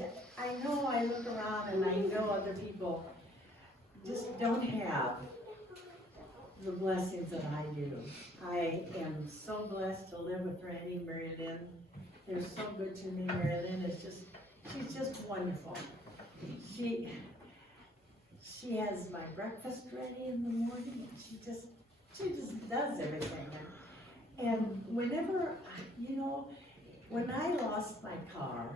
And I know I look around and I know other people just don't have the blessings that I do. I am so blessed to live with Randy, Mary Lynn. They're so good to me. Mary Lynn is she's just wonderful. She has my breakfast ready in the morning. She just does everything. And whenever, when I lost my car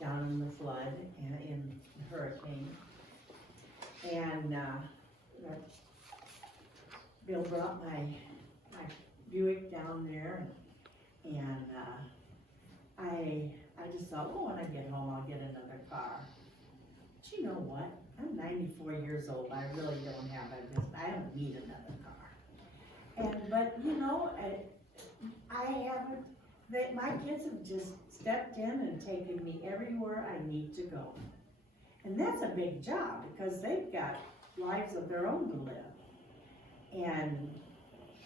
down in the flood and in the hurricane, and Bill brought my Buick down there, and I just thought, well, when I get home, I'll get another car. But you know what? I'm 94 years old. I really don't have I don't need another car. But I haven't. My kids have just stepped in and taken me everywhere I need to go, and that's a big job because they've got lives of their own to live. And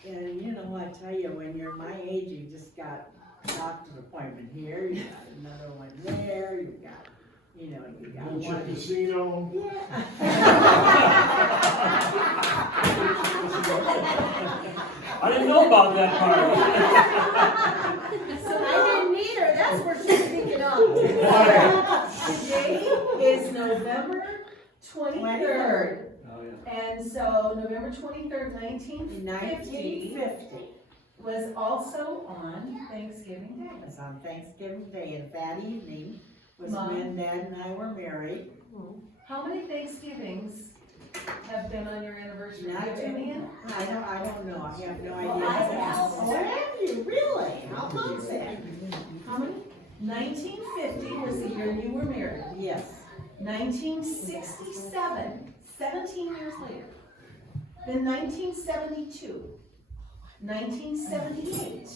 I tell you, when you're my age, you just got a doctor's appointment here, you got another one there, you got one. Casino. Yeah. I didn't know about that part. So I didn't either, that's where she's thinking of. Date is November 23rd. Oh, yeah. And so November 23rd, 1950 1950 was also on Thanksgiving Day. it was on Thanksgiving Day, and that evening was Mom. when Dad and I were married. How many Thanksgivings have been on your anniversary? Do you Not have too any? many. I don't know. I have no idea. Well, I have. Oh, have you really? How about that? How many? 1950 was the year you were married. Yes. 1967, 17 years later. Then 1972, 1978,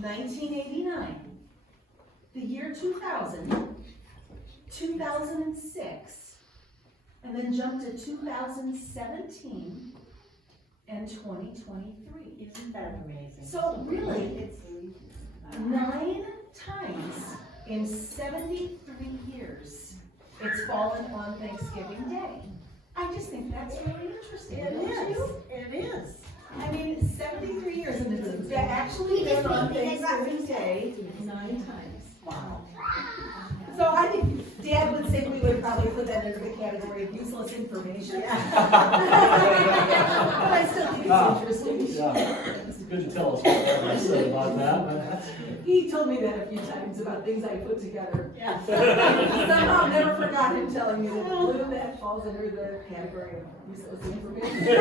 1989, the year 2000, 2006, and then jumped to 2017 and 2023. Isn't that amazing? So really, it's 9 times in 73 years, it's fallen on Thanksgiving Day. I just think that's really interesting, It don't is. you? It is. I mean, 73 years, and it's actually been on Thanksgiving Day 9 times. Wow. So I think Dad would say we would probably put that into the category of useless information. But I still think it's interesting. Yeah, it's good to tell us what I said about that, but that's good. He told me that a few times about things I put together. Yeah. Somehow I've never forgot him telling me that blue that falls under the category of useless information.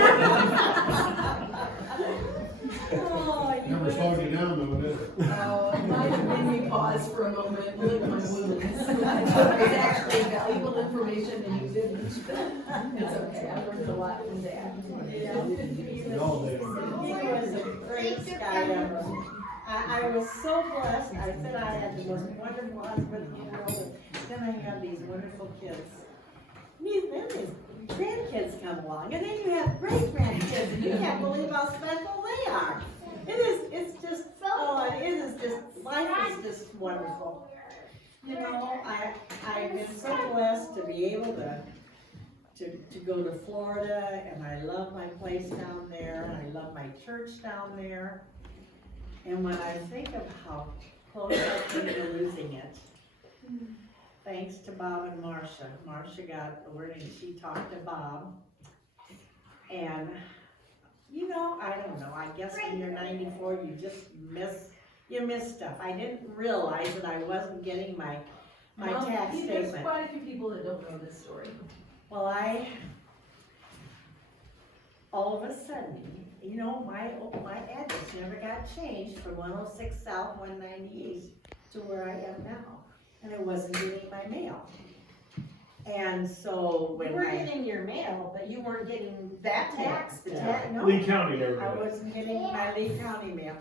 Oh, you Never slowed you down though, did it? Oh, it might have made me pause for a moment and lick my wounds. It's actually valuable information and you didn't. It's okay, I've learned a lot from Dad. We all did. He was the greatest guy ever. I was so blessed. I said I had the most wonderful husband in the world. Then I have these wonderful kids. Then these grandkids come along, and then you have great grandkids, and you can't believe how special they are. Life is just wonderful. I've been so blessed to be able to go to Florida, and I love my place down there, and I love my church down there. And when I think of how close I came to losing it, thanks to Bob and Marcia. Marcia got the word and she talked to Bob. And, I don't know, I guess when you're 94, you just miss stuff. I didn't realize that I wasn't getting my tax There's statement. quite a few people that don't know this story. Well, all of a sudden, my address never got changed from 106 South, 190 East to where I am now. And I wasn't getting my mail. And so You were getting your mail, but you weren't getting that tax. no, Lee County I area. wasn't getting my Lee County mail.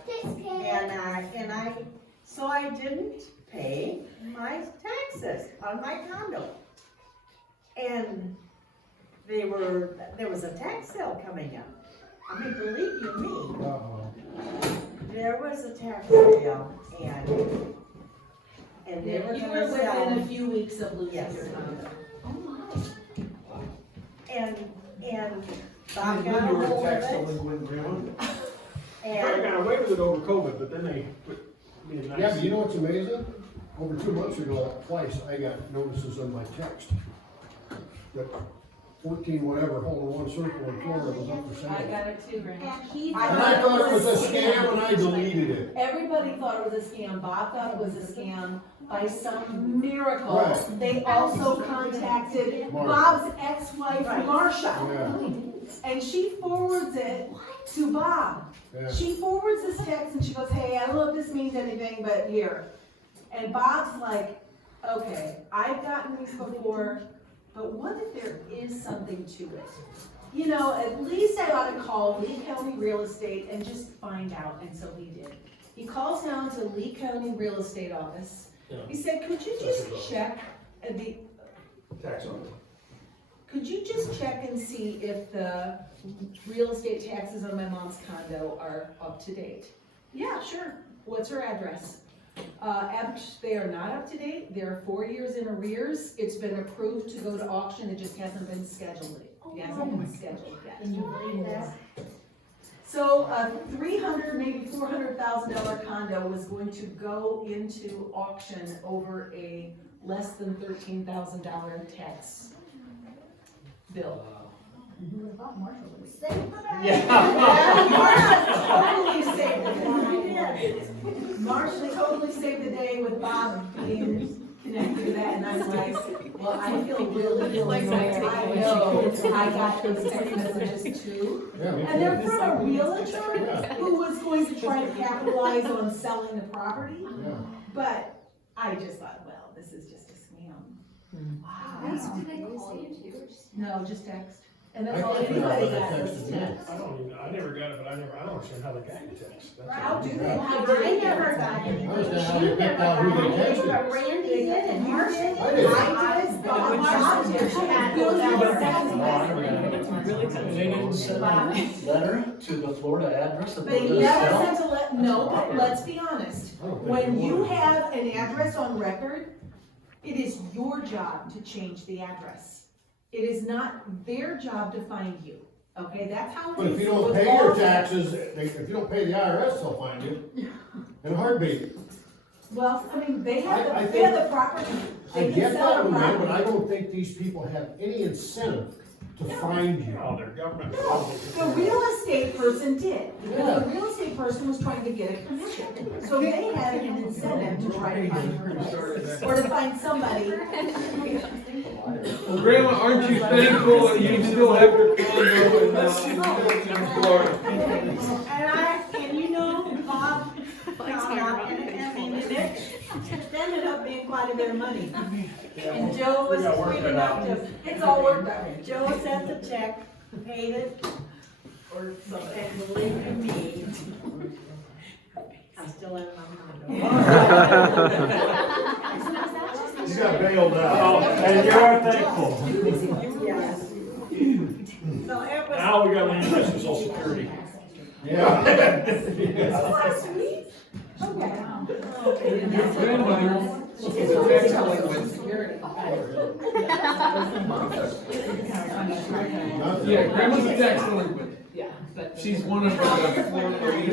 So I didn't pay my taxes on my condo. And there was a tax sale coming up. I mean, believe you me, Uh-oh. there was a tax sale, and they were You gonna were sell. within a few weeks of losing Yes. your condo. Oh my. And Bob I got knew a you were hold tax of it, delinquent, Grandma. I and, got away with it over COVID, but then they quit being nice. Yeah, but you know what's amazing? Over 2 months ago, twice, I got notices on my text. That 14 whatever, hole in one circle in Florida was up for I sale. got it too, Randy. And he And I thought it was a scam and I deleted it. Everybody thought it was a scam. Bob thought it was a scam. By some miracle, Right. they also contacted Marsha. Bob's ex-wife, Right. Marcia. Yeah, And she forwards it to Bob. yeah. She forwards this text and she goes, hey, I don't know if this means anything, but here. And Bob's like, okay, I've gotten these before, but what if there is something to it? You know, at least I ought to call Lee County Real Estate and just find out, and so he did. He calls down to Lee County Real Estate Office. He said, could you just check the, Tax on it. could you just check and see if the real estate taxes on my mom's condo are up to date? Yeah, sure. What's her address? They are not up to date. They're 4 years in arrears. It's been approved to go to auction. It just hasn't been scheduled. It hasn't been scheduled yet. can you believe that? So a $300,000, maybe $400,000 condo was going to go into auction over a less than $13,000 tax bill. Marcia totally saved the day. Marcia totally saved the day with Bob being connected to that, and I was like, well, I feel really bad. I know, I got those text messages too. Yeah, me And they're too. from a realtor Yeah. who was going to try to capitalize on selling the property, Yeah. but I just thought, well, this is just a scam. Wow. Do they call you too? No, just text. And I that's all can't figure out anybody why they got was texted me. text. I don't even, I never got it, but I don't understand how they got the text. That's How all. do they? I never got it. I understand how they picked out who they texted. But Randy did and Marcia did. I did. I did, Bob, Marcia did. Bill, you were texting. No, I never got it. They didn't send a letter to the Florida address that They they're gonna never sell? sent a no, but let's be honest. I don't think When they you would. have an address on record, it is your job to change the address. It is not their job to find you, okay? That's how it is. But if you don't with pay all your tax- taxes, if you don't pay the IRS, they'll find you. In a heartbeat. Well, I mean, they have I the, they have think- the property. I They can get sell that, the man, but I property. don't think these people have any incentive to find you. Oh, they're government. No, the real estate person did, because the real estate person was trying to get a commission. So they had an incentive to try to find her, or to find somebody. Well, Grandma, aren't you thankful that you still have your condo in Florida? And you know, Bob found out, and I mean, it ended up being quite a bit of money. And Joe was We gotta work sweet that enough out. to, it's all worked out. Joe sent the check, paid it, or something, and believe you me, I still have my condo. You got bailed Oh, out. and you are thankful. Yes. So it was. Now we got land use and social security. Yeah. Last week? Okay. Your grandmother is a tax delinquent. Yeah, grandma's a tax delinquent. Yeah, but. She's one of the Florida, County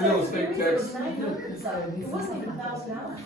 real estate tax. It wasn't even $1,000.